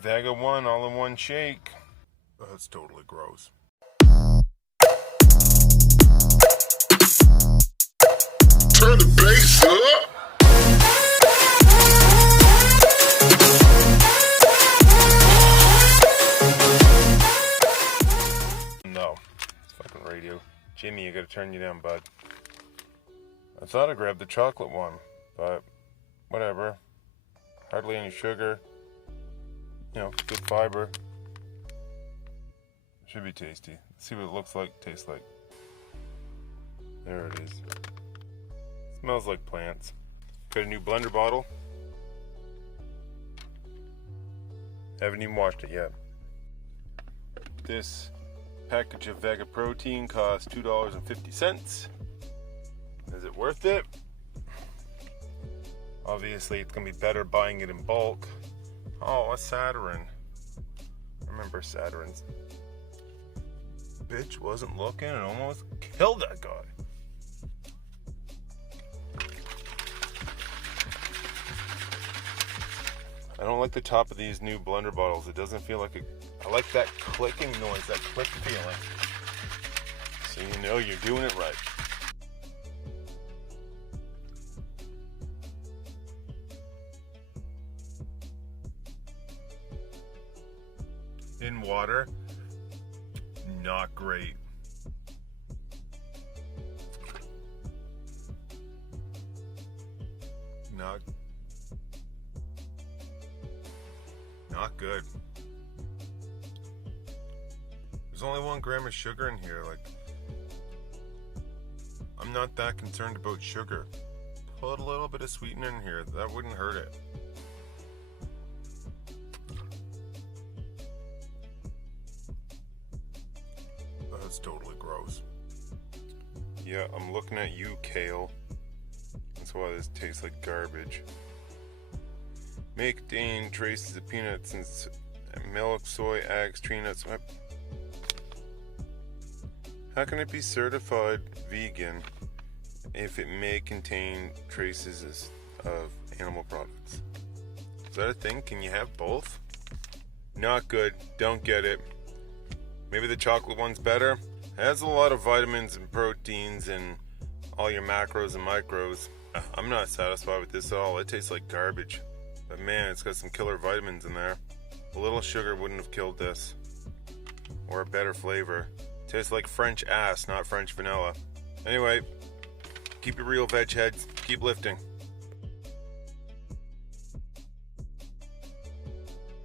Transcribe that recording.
Vega One all in one shake. That's totally gross. Turn the bass up. No. Fucking radio. Jimmy, you gotta turn you down, bud. I thought I grabbed the chocolate one, but whatever. Hardly any sugar. You know, good fiber. Should be tasty. Let's see what it looks like, tastes like. There it is. Smells like plants. Got a new blender bottle. Haven't even washed it yet. This package of Vega protein costs $2.50. Is it worth it? Obviously, it's gonna be better buying it in bulk. Oh, a Satirin. Remember Satirins. Bitch wasn't looking and almost killed that guy. I don't like the top of these new blender bottles. It doesn't feel like I like that clicking noise, that click feeling. So you know you're doing it right. In water, not great. Not good. There's only 1 gram of sugar in here. Like, I'm not that concerned about sugar. Put a little bit of sweetener in here. That wouldn't hurt it. That's totally gross. Yeah, I'm looking at you, Kale. That's why this tastes like garbage. May contain traces of peanuts and milk, soy, eggs, tree nuts. How can it be certified vegan if it may contain traces of animal products? Is that a thing? Can you have both? Not good. Don't get it. Maybe the chocolate one's better. It has a lot of vitamins and proteins and all your macros and micros. I'm not satisfied with this at all. It tastes like garbage. But man, it's got some killer vitamins in there. A little sugar wouldn't have killed this. Or a better flavor. Tastes like French ass, not French vanilla. Anyway, keep it real, veg heads. Keep lifting.